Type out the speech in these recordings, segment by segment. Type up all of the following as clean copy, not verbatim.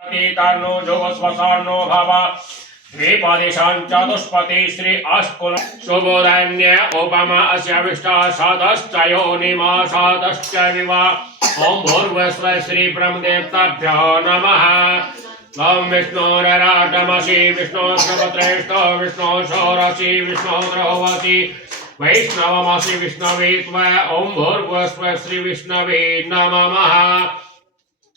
तीतान्नो जोगस्वसान्नो भव द्विपदिशान् चतुष्पति श्री अस्कुल शुभोदन्य उपमा अस्य विष्टा सदश्च योनिमा सदश्च विवा ओम भूर्भुवस्व श्री ब्रह्मदेवताभ्यो नमः ओम विष्णोरराटमसि विष्णोश्रवत्रेष्ठो विष्णोषोरसि विष्णोद्रवसि वैष्णवमसि विष्णवे त्व ओम भूर्भुवस्व श्री विष्णवे नमः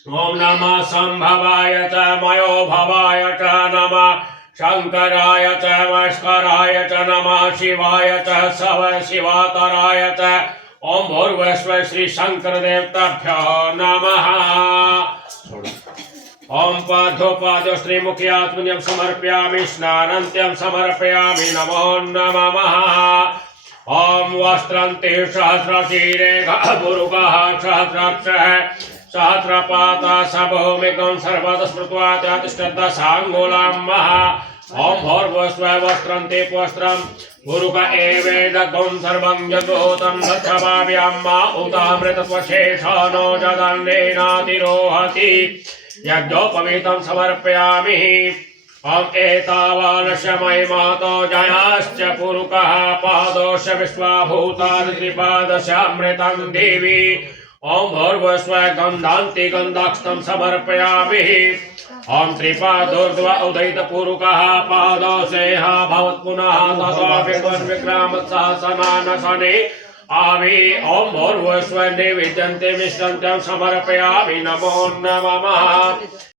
ओम नमः संभवाय च मयो भवाय च नमः शंकराय च मस्कराय च नमः शिवाय च सव शिवातराय च ओम भूर्भुवस्व श्री शंकर देवताभ्यो नमः ओम पादो श्रीमुखी आत्मन्यं समर्पयामि स्नानान्त्यं समर्पयामि नमो नमः ओम वस्त्रन्ते सहस्रशीरे गुरुगः सहस्राक्षः सहस्रपाता सभौमिकं सर्वदा स्मृत्वा त्यातिष्ठता सांगोलां महा ओम भूर्भुवस्व वस्त्रन्ते वस्त्रं गुरुक एवेदकं सर्वं यद्भूतं दक्षभाव्याम्मा उतामृतत्वशेषानो जदन्नेनातिरोहति यज्ञोपवीतं समर्पयामि ओम एतावानस्य महिमातो जयाश्च पुरुकः पादोश्च विश्वाभूतानि त्रिपादशामृतं देवी ओम भूर्भुवस्व गन्धान्ति गन्धाक्षतं समर्पयामि ओम त्रिपादोर्ध्व उदयितपूरुकः पादौ सेह भवत् पुनः ततो विक्रमत्सहस्रनानसने आमि ओम भूर्भुवस्व निवेद्यन्ते मिश्रन्त्यं समर्पयामि नमो नमः।